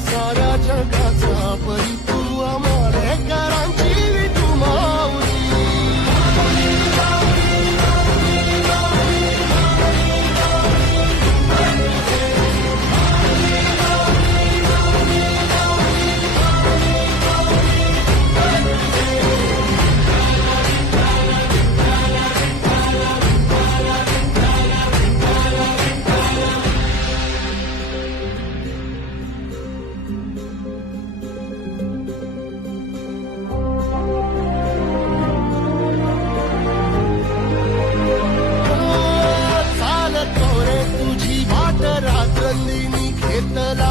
साऱ्या जगाचा परी तू आम्हा नंदिनी खेतला